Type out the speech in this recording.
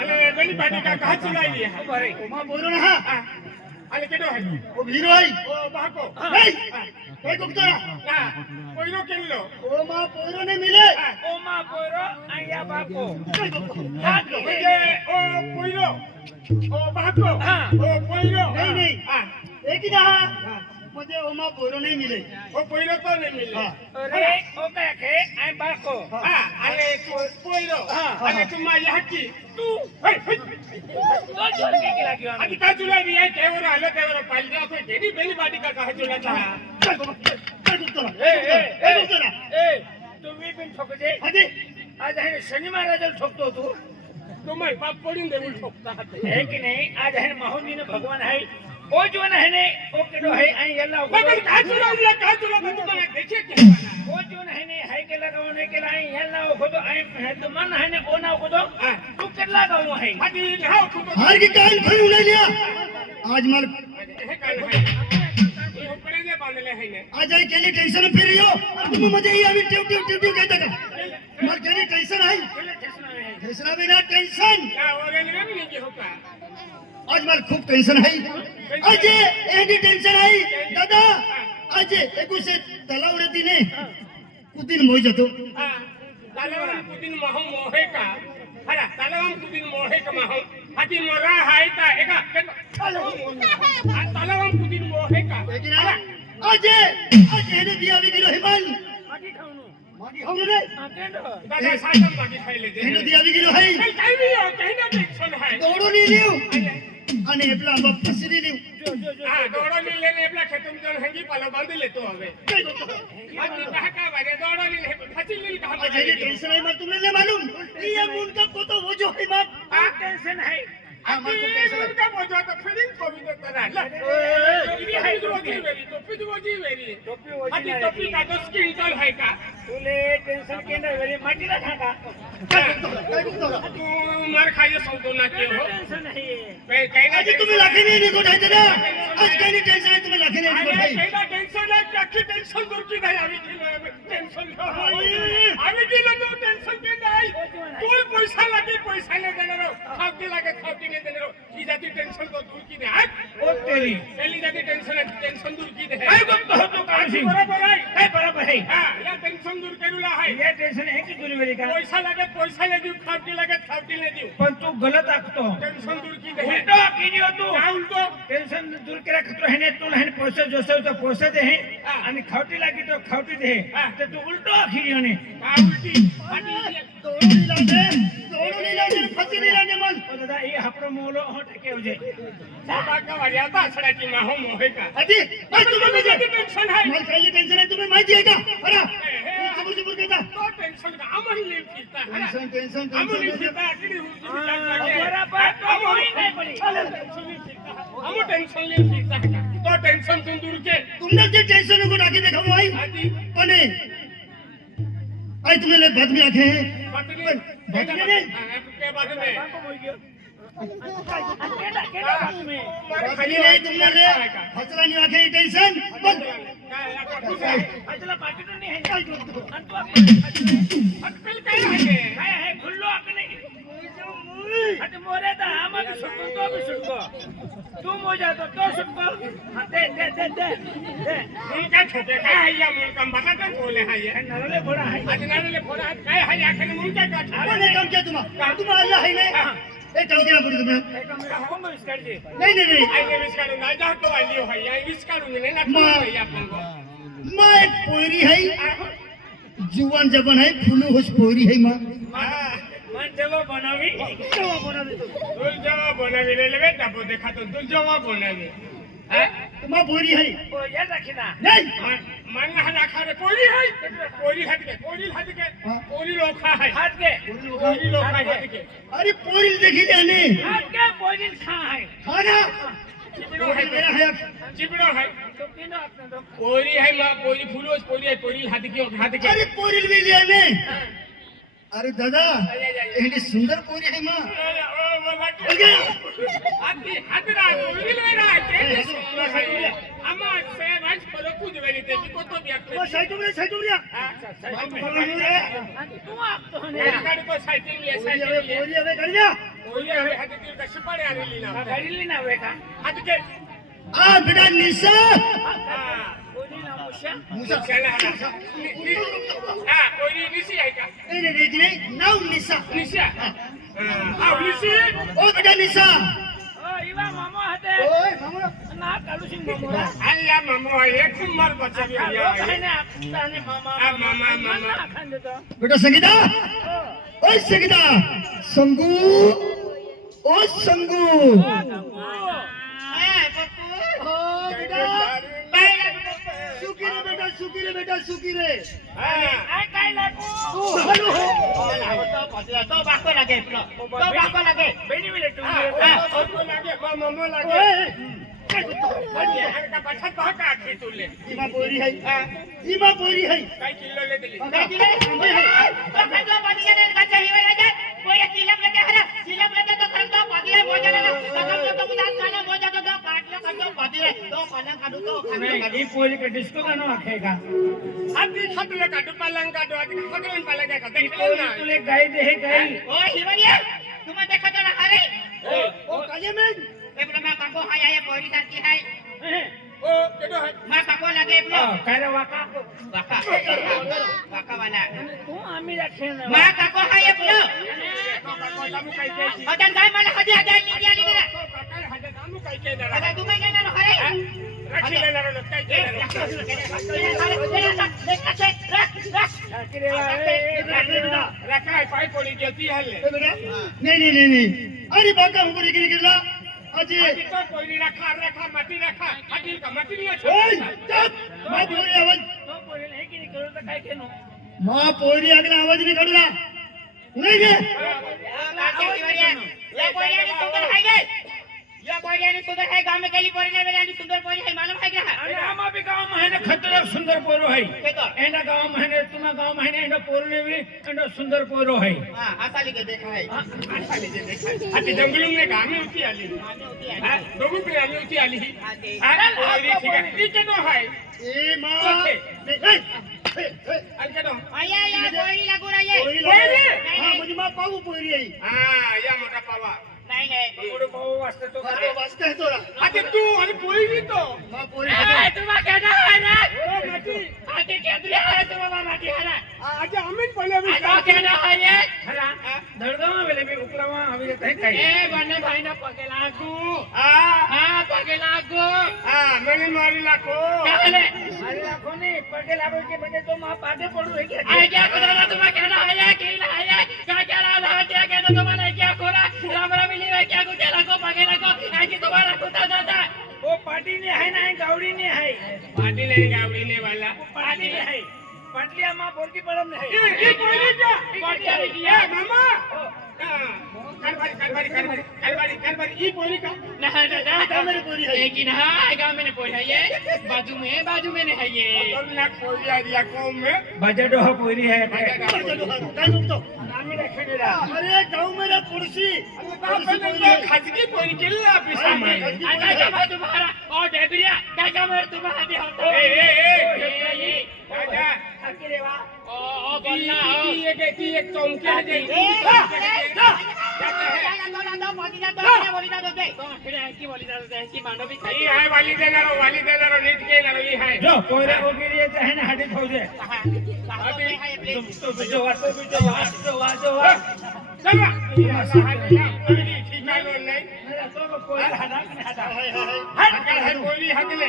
अरे गली पाटी का कहा चुलाई है बरे ओमा बोरो ना हा अरे केडो है ओ हीरो है ओ बाको नहीं कोई गुप्तरा ना कोइनो केल्लो ओमा बोरो ने मिले ओमा पोरो आया बाको ओके ओ कोइनो ओ बाको ओ कोइनो नहीं नहीं हां एक ही रहा मुझे ओमा बोरो नहीं मिले ओ कोइनो तो नहीं मिले अरे ओ काय के आय बाको हां अरे कोइनो अरे तुम यहाँ की तू तो जोर के लाग्यो अरे का चुलाई भी है केवर आलो केवर पाल दिया तो तेरी बेली पाटी का कहा चुला था ए तुम्ही पण ठोकते हाजी आज आहे शनी महाराजाला ठोकतो तू तुम्हारे बाप पड़ीन देवल ठोकता है है की नाही आज आहे महावीर भगवान आहे ओ जोन आहे ने ओ केडो आहे आई यल्ला मगर का चुला तुम्हारे देखे क्या ओ जोन आहे ने हाय के लगावने के लाई यल्ला ओ खोदो आई है तो मन आहे ने ओ ना खोदो तू केला गाव आहे हाजी हां तो हार की काल खरू ले लिया आज मार है काल है ये पड़े ने बांधले है ने आज आई केली टेंशन फिर रियो तुम मुझे ये अभी टिव टिव टिव टिव कहता का मार केली टेंशन आई टेंशन बिना टेंशन क्या हो रे नहीं की होता आज मार खूब टेंशन है आज एडी टेंशन आई दादा आज एकुसे तलाव रेती ने कुदिन मोय जातो हां तालावान कुदिन महो मोहे का हरा तालावान कुदिन मोहे का महो हाती मोरा हाय का एका तालावान कुदिन मोहे का आज एने दिया भी गिरो हिमाल माटी खाऊनु मागी खाऊ रे केंडो दादा सातम बाकी खाई ले दे एने दिया भी गिरो है कहीं भी हो कहीं ना टेंशन है दौड़ो नहीं लियो અને એટલા બપસરી લીવ हां दौड़ो नहीं लेने अपना खेतम जन हंगी पालो बांध ले तो हवे आज कहा का बारे दौड़ो नहीं फसी ले कहां आज ये टेंशन है मैं तुम्हें नहीं मालूम ये मुनका को तो वो जो है मां टेंशन है हां उनका बोझा तो फिरिंग को भी देता रहा ये है रोजी वेरी टोपी टोपी टोपी का तो स्किन है का तुले टेंशन केंडो वेरी माटी ला खाका तू मार खाइए सौदो ना के हो टेंशन है कहीं आज तुम्हें लाखे नहीं निको ढाई देना आज कहीं नहीं टेंशन है तुम्हें लाखे नहीं निको ढाई कहीं टेंशन है क्या टेंशन दूर की नहीं आवी की टेंशन आवी की लो टेंशन के नहीं तू पैसा ले देना रो खाती लगे खाती नहीं देना रो की जाती टेंशन तो दूर की नहीं ओ तेरी पहली जाती टेंशन दूर की नहीं आई गप तो काशी बराबर है हां या टेंशन दूर करूला है ये टेंशन है की दूर वेरी का पैसा ले दियो खाती ले दियो पण तू गलत आखतो टेंशन दूर की नहीं उलटो कीजियो तू काय उलटो टेंशन दूर केला खतो है तू है पैसे जोसे तो पैसे दे आणि खावटी लागी तो खावटी दे ते तू उलटो कीजियो ने काय उलटी दौड़ो नहीं लागे फसी नहीं लागे मन ओ दादा ये हपरो मोलो हो टके हो जे बाबा का वारियाता छड़ा की माहो मोहे का अजी आज तुम्हें मुझे टेंशन है मार खाली टेंशन है तुम्हें माहिती है का अरे जबूर जबूर कहता तो टेंशन का अमन ले फिरता है टेंशन अमन ले फिरता अकड़ी बराबर तो होई नहीं पड़ी हम टेंशन ले फिरता है तो टेंशन तुम दूर के तुमने जो टेंशन को डाके देखा वो आई आदि बने आई तुम्हें ले बाद में आखे हैं बटने के बाद में केला बात में खाली नहीं तुमने ले फसला नहीं आखे टेंशन बंद अजला बाकी तो नहीं है अंतु अटकल काय है खुल्लो आकने अट मोरे दा हम भी सुटको तो भी सुटको तू मोजा तो सुटको हां दे उनका छोटे काय है या मुलका बटाटा बोले है ये नरले बड़ा है आज नरले फोड़ा काय है आखिर मुलका का कौन काम किया तुम अल्लाह है नहीं एक काम किया पड़ी तुम्हें हम इसकर जी नहीं आई विस्कारू ना जा तो आलियो है या विस्कारू ने ना तो या पंगो मां एक पोरी है जुवान जबान है फूलू होश पोरी है मां मन जवा बनावी दुल जवाब बनावी ले लेवे तब देखा तो दुल जवाब बनावी मां पोरी है ओ ये रखना नहीं मन हला खा रे कोरी हट के कोरी लोखा है हाथ के कोरी लोखा हट के अरे पोरी देखी जाने हाथ के पोजिल खा है खाना चिबड़ो है मेरा है चिबड़ो है तो किनो अपने तो कोरी है मां कोरी फूलोस कोरी हट के अरे पोरी भी लेने अरे दादा एडी सुंदर पोरी है मां आती हटरा कोरी ले रहा है अम्मा से वांस पर कुछ वेरी ते को तो भी वो साइकिल रे तू आप तो ने गाड़ी को साइकिल ले पोरी हवे कर जा पोरी आवे हाती ती कशी पाडे आलेली ना गाडीली नावे का हाती के आ बेटा निशा कोणी ना मुशा मुशाला हा पोरी निशी आहे का नाही नाव निशा निशा हा निशी ओ बेटा निशा ओ इवा मामा हते ओय मामा ना कालू सिंग मामा अल्ला मामा एक मार बचावी आया ताने मामा मामा खान देतो बेटा संगीता ओय संगीता संगू ओ संगू सुखी रे आय काय लागू हॅलो तो बाको लागे बेनी मिले तू मामा लागे अरे का बचत बहुत आखी तुले इमा पोरी है काय किलो ले दिली काय दिले ही पोरी का डिस्को गाणं आखेगा आधी खतले काढू पलंग काढू आधी खतले पलंग का ही देखलं पोरी ना तुले गाय दे हे गाय ओ काजे में ओ केडो है काय रे वाका तू आम्ही राखे ना कामू काय केली काय हजे कामू काय केलं रखी लेणार काय केलं रखाय पाय पडी गेली हल्ले नहीं अरे बाका ऊपर गिरला अजी आधी तो कोणी रखा मटी रखा आधी का मटी ओय नाही चुप मां पोरी आवाज तो पोरी हे की करू तर काय केनो मां पोरी अगला आवाज नहीं काढूला नहीं रे अरे आमा भी गांव में खतरा सुंदर पोरो है एंडा गांव में तुमा गांव में एंडा पोरो ने भी एंडा सुंदर पोरो है आधी जंगलू में गाणी होती आली दोघू पे आली होती आली ती केनो हाय ए मां ओके. अलकेनो हां मुझे मां पाऊ पोरी आई या मोठा पावा पोरो भाऊ वाजते तो अरे वास्ते है तोरा आधी तू आणि पोरी तो मां पोरी तुमा कहना है ना ओ माटी आते के दुनिया है तुमा माटी है ना आधी अमित पहिले मी तो कहना है ये हरा दर्दमा वेले भी उकलावा अभी रहता है काय बने भाई ना पगे लागू हां पगे लागू મને મારી લાખો काले मारी लाखों ने पगे लागू के बने तो मां पाटे पड़ू है क्या आई क्या करा तुमा कहना है ये केला है क्या रहा क्या कहते तुम्हारे क्या खोरा राम राम मिली है क्या कुछ लागो पगे लागो ऐसे तुम्हारा कुत्ता दादा वो पार्टी ने है ना गावड़ी ने है પાટી લઈને ગાવડીને વાલા पार्टी ने है पाटलिया मां बोलती परम ने है એ કોઈને ક્યાં पार्टी आ रही એ है મામા કારબારી ઈ પોરી કા नहीं दादा मेरी पोरी है लेकिन हाँ गाँव में पोरी है ये बाजू में है ये તમને પોરી આ રહ્યા કોમ મે बजट हो पोरी है काय नुकतो नामी रखे मेरा अरे गांव में रे पुरसी खाजगी पोरी केली ऑफिस मध्ये क्या काम है तुम्हारा और डेबरिया क्या काम है तुम्हारा भी होता ए राजा अकेले वा ओ बोलना हो ती एक चौंकी है ઈ हाय वाली देणारो नीट केणारो ઈ हाय जो पोरे वगैरे आहे ना हाडे खाऊ दे तो बिजो वा चला ठीक आहे नाही तो पोरे हाडा हाय हाय हाय पोरी हाकले